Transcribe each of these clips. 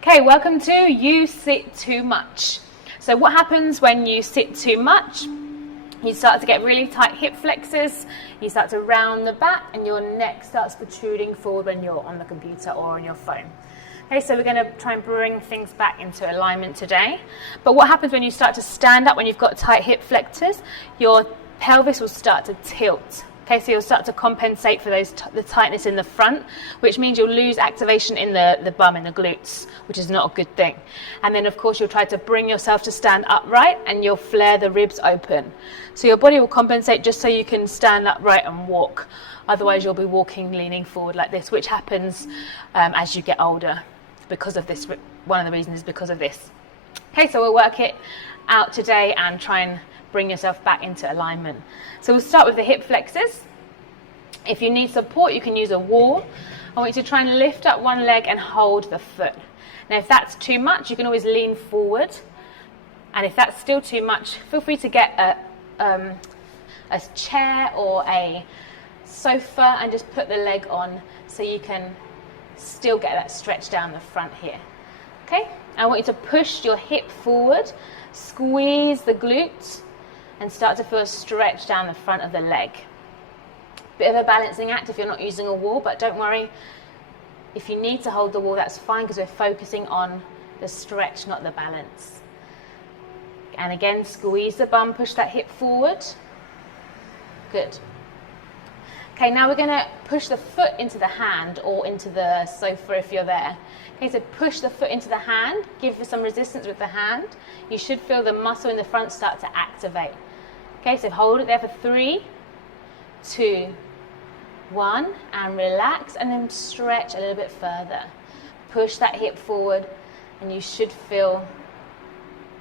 Okay, welcome to You Sit Too Much. So what happens when you sit too much? You start to get really tight hip flexors, you start to round the back, and your neck starts protruding forward when you're on the computer or on your phone. Okay, so we're going to try and bring things back into alignment today. But what happens when you start to stand up, when you've got tight hip flexors, your pelvis will start to tilt. Okay, so you'll start to compensate for the tightness in the front, which means you'll lose activation in the bum and the glutes, which is not a good thing. And then, of course, you'll try to bring yourself to stand upright, and you'll flare the ribs open. So your body will compensate just so you can stand upright and walk. Otherwise, you'll be walking, leaning forward like this, which happens as you get older because of this. One of the reasons is because of this. Okay, so we'll work it out today and try and bring yourself back into alignment. So we'll start with the hip flexors. If you need support, you can use a wall. I want you to try and lift up one leg and hold the foot. Now, if that's too much, you can always lean forward. And if that's still too much, feel free to get a chair or a sofa and just put the leg on so you can still get that stretch down the front here. Okay? I want you to push your hip forward, squeeze the glutes, and start to feel a stretch down the front of the leg. Bit of a balancing act if you're not using a wall, but don't worry. If you need to hold the wall, that's fine, because we're focusing on the stretch, not the balance. And again, squeeze the bum, push that hip forward. Good. Okay, now we're going to push the foot into the hand or into the sofa if you're there. Okay, so push the foot into the hand, give some resistance with the hand. You should feel the muscle in the front start to activate. Okay, so hold it there for 3, 2, 1, and relax, and then stretch a little bit further. Push that hip forward, and you should feel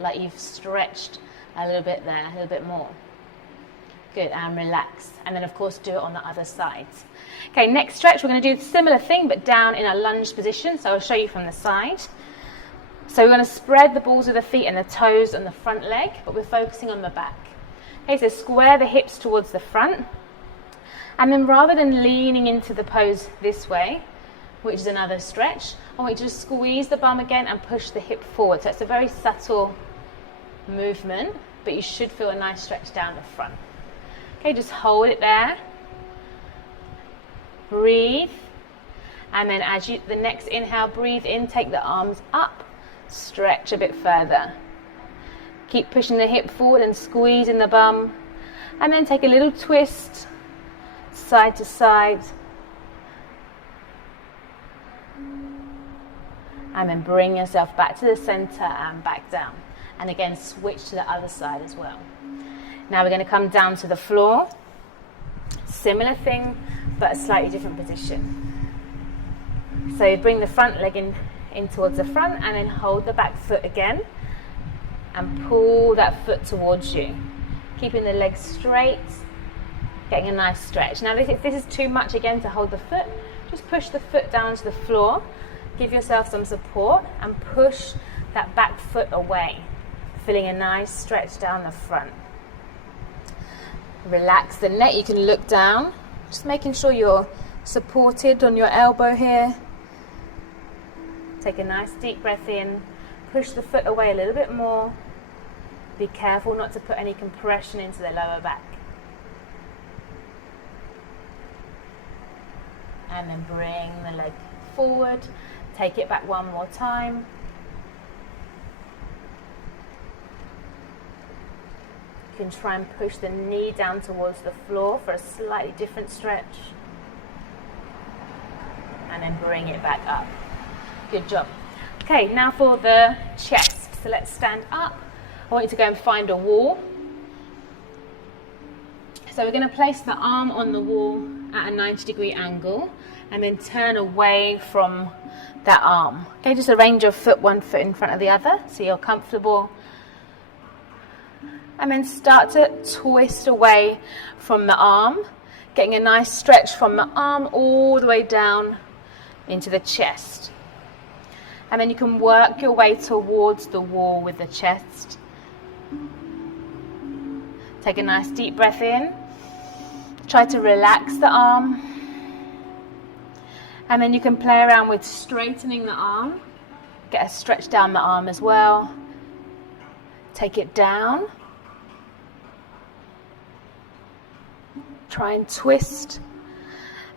like you've stretched a little bit there, a little bit more. Good, and relax. And then, of course, do it on the other side. Okay, next stretch, we're going to do a similar thing, but down in a lunge position. So I'll show you from the side. So we're going to spread the balls of the feet and the toes on the front leg, but we're focusing on the back. Okay, so square the hips towards the front. And then rather than leaning into the pose this way, which is another stretch, I want you to just squeeze the bum again and push the hip forward. So it's a very subtle movement, but you should feel a nice stretch down the front. Okay, just hold it there. Breathe. And then as the next inhale, breathe in, take the arms up, stretch a bit further. Keep pushing the hip forward and squeezing the bum. And then take a little twist, side to side. And then bring yourself back to the center and back down. And again, switch to the other side as well. Now we're going to come down to the floor. Similar thing, but a slightly different position. So bring the front leg in towards the front, and then hold the back foot again. And pull that foot towards you. Keeping the legs straight, getting a nice stretch. Now if this is too much again to hold the foot, just push the foot down to the floor. Give yourself some support and push that back foot away. Feeling a nice stretch down the front. Relax the neck, you can look down, just making sure you're supported on your elbow here. Take a nice deep breath in, push the foot away a little bit more. Be careful not to put any compression into the lower back. And then bring the leg forward, take it back one more time. You can try and push the knee down towards the floor for a slightly different stretch. And then bring it back up. Good job. Okay, now for the chest. So let's stand up. I want you to go and find a wall. So we're going to place the arm on the wall at a 90-degree angle and then turn away from that arm. Okay, just arrange your foot, one foot in front of the other so you're comfortable. And then start to twist away from the arm, getting a nice stretch from the arm all the way down into the chest. And then you can work your way towards the wall with the chest. Take a nice deep breath in. Try to relax the arm. And then you can play around with straightening the arm Get a stretch down the arm as well. Take it down. Try and twist.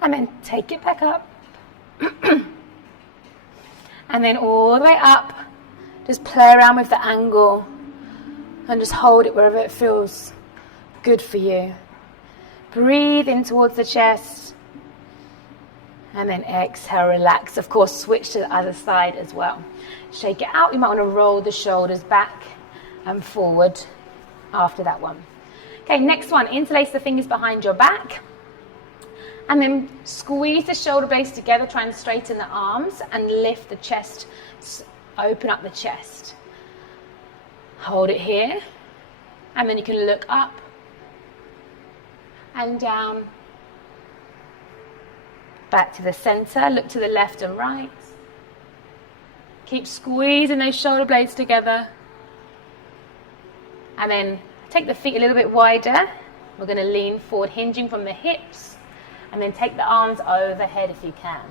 And then take it back up. And then all the way up. Just play around with the angle. And just hold it wherever it feels good for you. Breathe in towards the chest. And then exhale, relax. Of course, switch to the other side as well. Shake it out. You might want to roll the shoulders back and forward after that one. Okay, next one. Interlace the fingers behind your back. And then squeeze the shoulder blades together. Try and straighten the arms and lift the chest. Open up the chest. Hold it here. And then you can look up and down. Back to the center, look to the left and right. Keep squeezing those shoulder blades together. And then take the feet a little bit wider. We're going to lean forward, hinging from the hips. And then take the arms overhead if you can.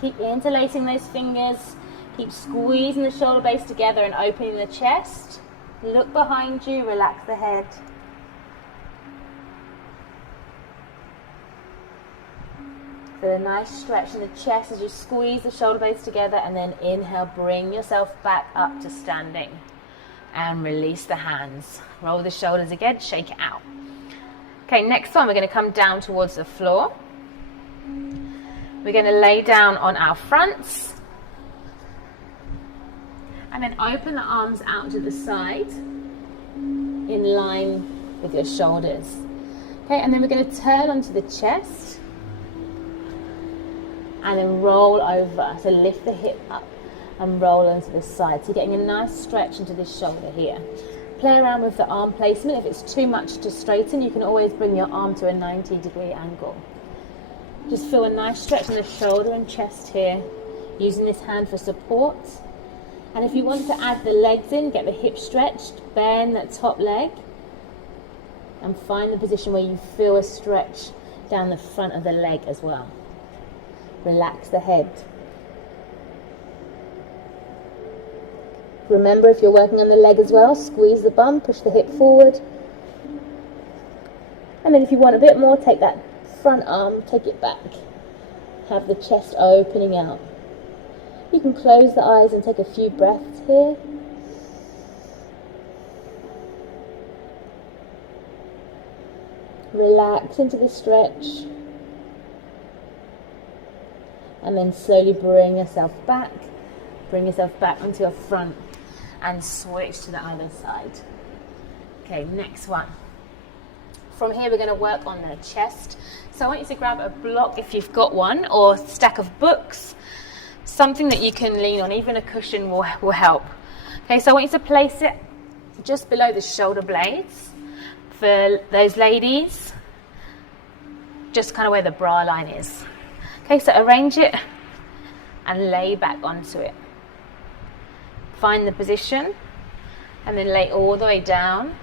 Keep interlacing those fingers. Keep squeezing the shoulder blades together and opening the chest. Look behind you, relax the head. Feel a nice stretch in the chest as you squeeze the shoulder blades together, and then inhale, bring yourself back up to standing. And release the hands. Roll the shoulders again, shake it out. Okay, next one we're going to come down towards the floor. We're going to lay down on our fronts. And then open the arms out to the side in line with your shoulders. Okay, and then we're going to turn onto the chest. And then roll over. So lift the hip up and roll onto the side. So you're getting a nice stretch into this shoulder here. Play around with the arm placement. If it's too much to straighten, you can always bring your arm to a 90-degree angle. Just feel a nice stretch in the shoulder and chest here, using this hand for support. And if you want to add the legs in, get the hips stretched, bend that top leg, and find the position where you feel a stretch down the front of the leg as well. Relax the head. Remember, if you're working on the leg as well, squeeze the bum, push the hip forward. And then if you want a bit more, take that front arm, take it back. Have the chest opening out. You can close the eyes and take a few breaths here. Relax into the stretch. And then slowly bring yourself back. Bring yourself back onto your front and switch to the other side. Okay, next one. From here we're going to work on the chest. So I want you to grab a block if you've got one, or a stack of books. Something that you can lean on, even a cushion will help. Okay, so I want you to place it just below the shoulder blades. For those ladies, just kind of where the bra line is. Okay, so arrange it and lay back onto it. Find the position and then lay all the way down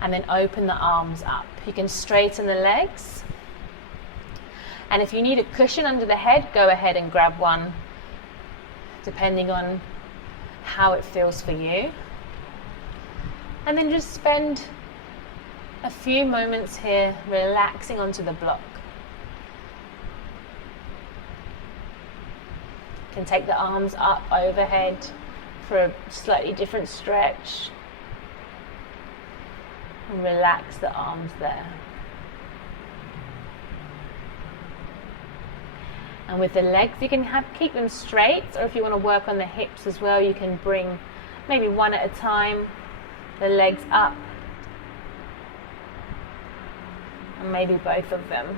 and then open the arms up. You can straighten the legs. And if you need a cushion under the head, go ahead and grab one, depending on how it feels for you. And then just spend a few moments here relaxing onto the block. You can take the arms up overhead for a slightly different stretch. And relax the arms there. And with the legs, you can keep them straight, or if you want to work on the hips as well, you can bring maybe one at a time, the legs up, and maybe both of them.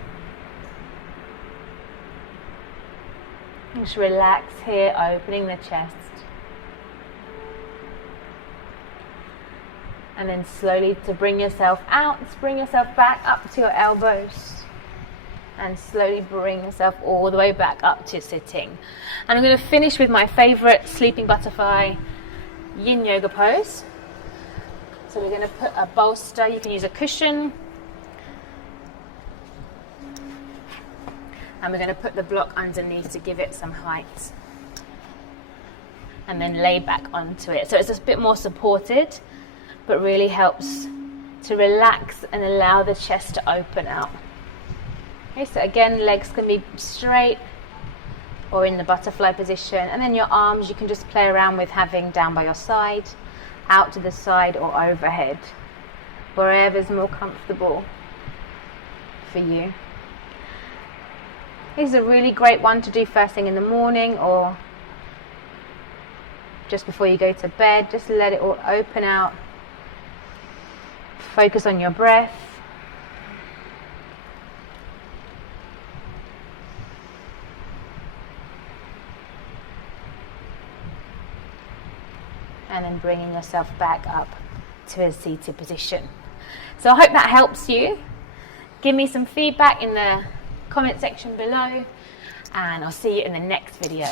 Just relax here, opening the chest. And then slowly to bring yourself out, bring yourself back up to your elbows. And slowly bring yourself all the way back up to sitting. And I'm going to finish with my favorite sleeping butterfly yin yoga pose. So we're going to put a bolster, you can use a cushion. And we're going to put the block underneath to give it some height. and then lay back onto it. So it's a bit more supported, but really helps to relax and allow the chest to open out. Okay, so again, legs can be straight or in the butterfly position, and then your arms you can just play around with having down by your side, out to the side or overhead, wherever's more comfortable for you. This is a really great one to do first thing in the morning or just before you go to bed. Just let it all open out. Focus on your breath. And then bringing yourself back up to a seated position. So I hope that helps you. Give me some feedback in the comment section below, and I'll see you in the next video.